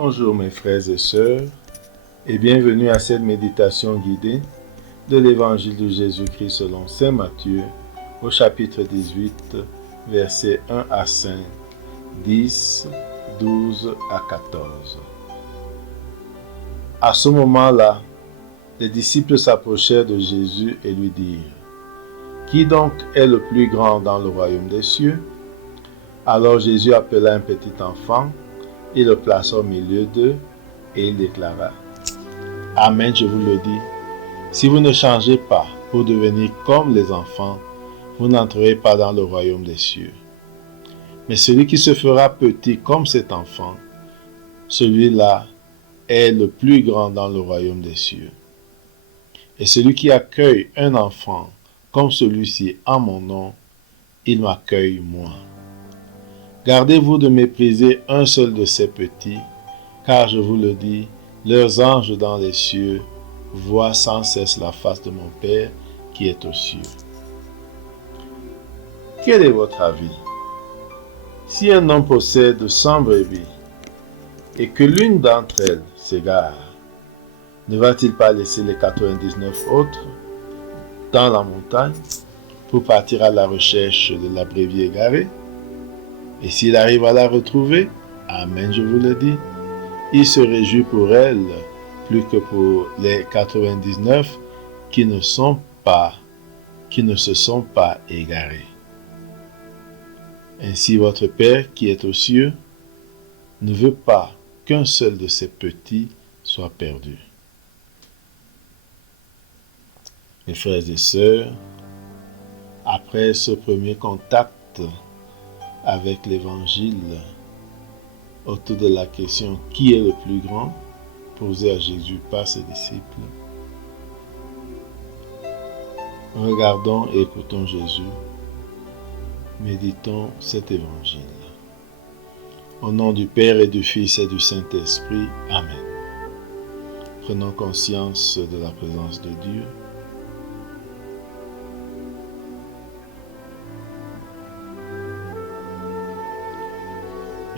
Bonjour mes frères et sœurs et bienvenue à cette méditation guidée de l'Évangile de Jésus-Christ selon Saint Matthieu au chapitre 18, versets 1 à 5, 10, 12 à 14. À ce moment-là, les disciples s'approchèrent de Jésus et lui dirent : « Qui donc est le plus grand dans le royaume des cieux ? » Alors Jésus appela un petit enfant, il le plaça au milieu d'eux et il déclara : « Amen, je vous le dis, si vous ne changez pas pour devenir comme les enfants, vous n'entrerez pas dans le royaume des cieux. Mais celui qui se fera petit comme cet enfant, celui-là est le plus grand dans le royaume des cieux. Et celui qui accueille un enfant comme celui-ci en mon nom, il m'accueille moi. Gardez-vous de mépriser un seul de ces petits, car je vous le dis, leurs anges dans les cieux voient sans cesse la face de mon Père qui est aux cieux. Quel est votre avis? Si un homme possède 100 brebis et que l'une d'entre elles s'égare, ne va-t-il pas laisser les 99 autres dans la montagne pour partir à la recherche de la brebis égarée? Et s'il arrive à la retrouver, amen, je vous le dis, il se réjouit pour elle plus que pour les 99 qui ne se sont pas égarés. Ainsi votre Père qui est aux cieux ne veut pas qu'un seul de ses petits soit perdu. Mes frères et sœurs, après ce premier contact avec l'Évangile autour de la question « Qui est le plus grand ?» posée à Jésus par ses disciples, regardons et écoutons Jésus, méditons cet Évangile. Au nom du Père et du Fils et du Saint-Esprit, Amen. Prenons conscience de la présence de Dieu.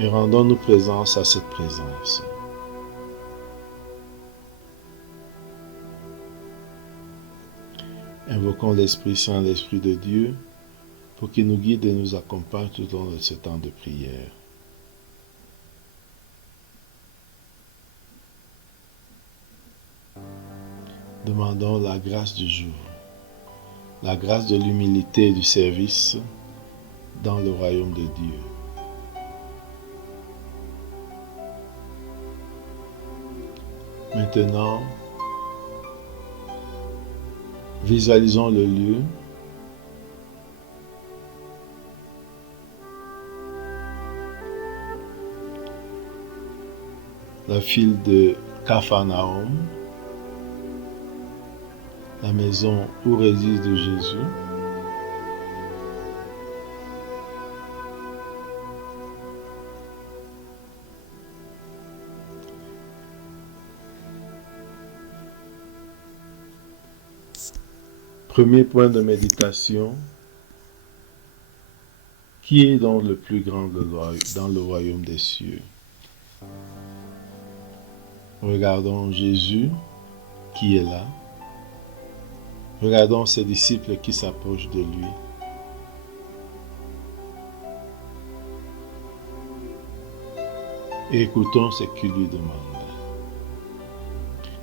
Et rendons-nous présence à cette présence. Invoquons l'Esprit Saint, l'Esprit de Dieu, pour qu'il nous guide et nous accompagne tout au long de ce temps de prière. Demandons la grâce du jour, la grâce de l'humilité et du service dans le royaume de Dieu. Maintenant, visualisons le lieu. La ville de Capharnaüm, la maison où réside Jésus. Premier point de méditation, qui est donc le plus grand dans le royaume des cieux? Regardons Jésus qui est là. Regardons ses disciples qui s'approchent de lui. Et écoutons ce qu'il lui demande.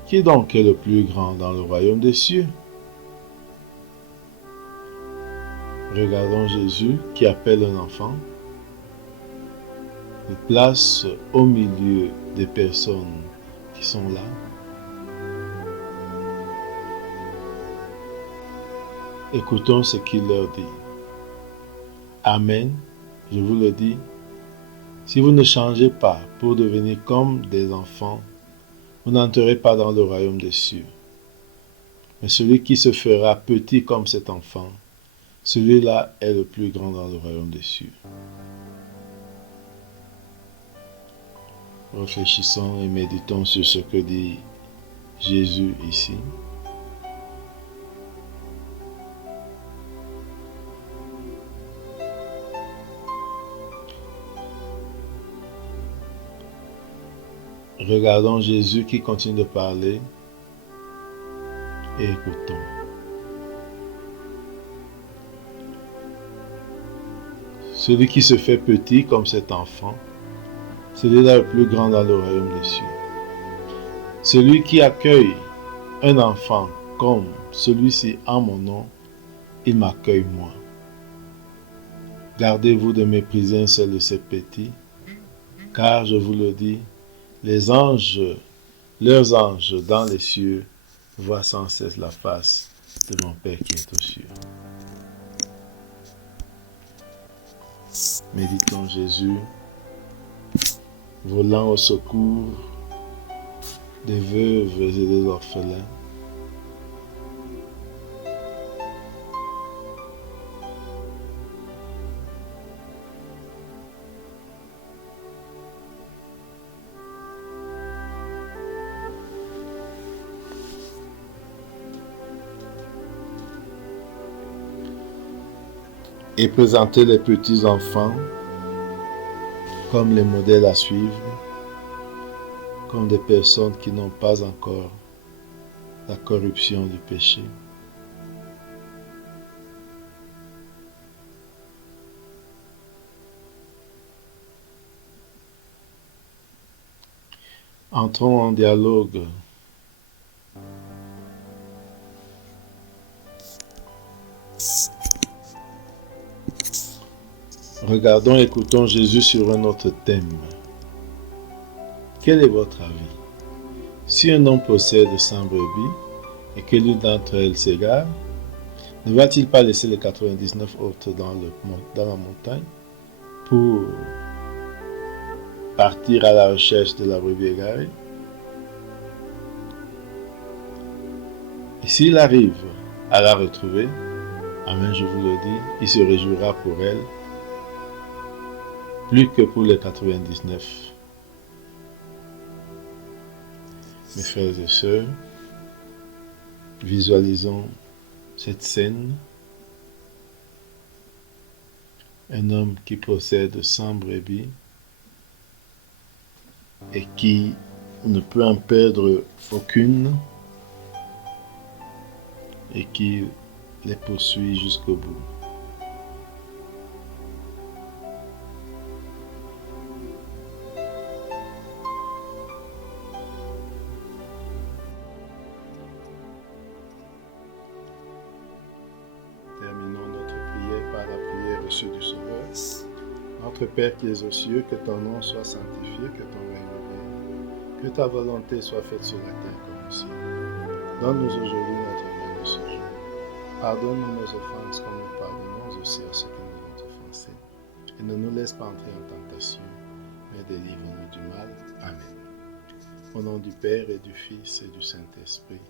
Qui donc est le plus grand dans le royaume des cieux? Regardons Jésus qui appelle un enfant, le place au milieu des personnes qui sont là. Écoutons ce qu'il leur dit. Amen, je vous le dis, si vous ne changez pas pour devenir comme des enfants, vous n'entrerez pas dans le royaume des cieux. Mais celui qui se fera petit comme cet enfant, celui-là est le plus grand dans le royaume des cieux. Réfléchissons et méditons sur ce que dit Jésus ici. Regardons Jésus qui continue de parler et écoutons. Celui qui se fait petit comme cet enfant, celui-là le plus grand dans le royaume des cieux. Celui qui accueille un enfant comme celui-ci en mon nom, il m'accueille moi. Gardez-vous de mépriser un seul de ces petits, car je vous le dis, les anges, leurs anges dans les cieux, voient sans cesse la face de mon Père qui est aux cieux. Méditons Jésus, volant au secours des veuves et des orphelins. Et présenter les petits enfants comme les modèles à suivre, comme des personnes qui n'ont pas encore la corruption du péché. Entrons en dialogue. Regardons et écoutons Jésus sur un autre thème. Quel est votre avis? Si un homme possède 100 brebis et que l'une d'entre elles s'égare, ne va-t-il pas laisser les 99 autres dans la montagne pour partir à la recherche de la brebis égarée? Et s'il arrive à la retrouver, amen, je vous le dis, il se réjouira pour elle plus que pour les 99. Mes frères et sœurs, visualisons cette scène. Un homme qui possède 100 brebis et qui ne peut en perdre aucune et qui les poursuit jusqu'au bout. Terminons notre prière par la prière reçue du Sauveur. Notre Père qui es aux cieux, que ton nom soit sanctifié, que ton règne vienne, que ta volonté soit faite sur la terre comme au ciel. Donne-nous aujourd'hui notre pain de ce jour. Pardonne-nous nos offenses comme nous pardonnons aussi à ceux qui nous ont offensés. Et ne nous laisse pas entrer en tentation, mais délivre-nous du mal. Amen. Au nom du Père et du Fils et du Saint-Esprit.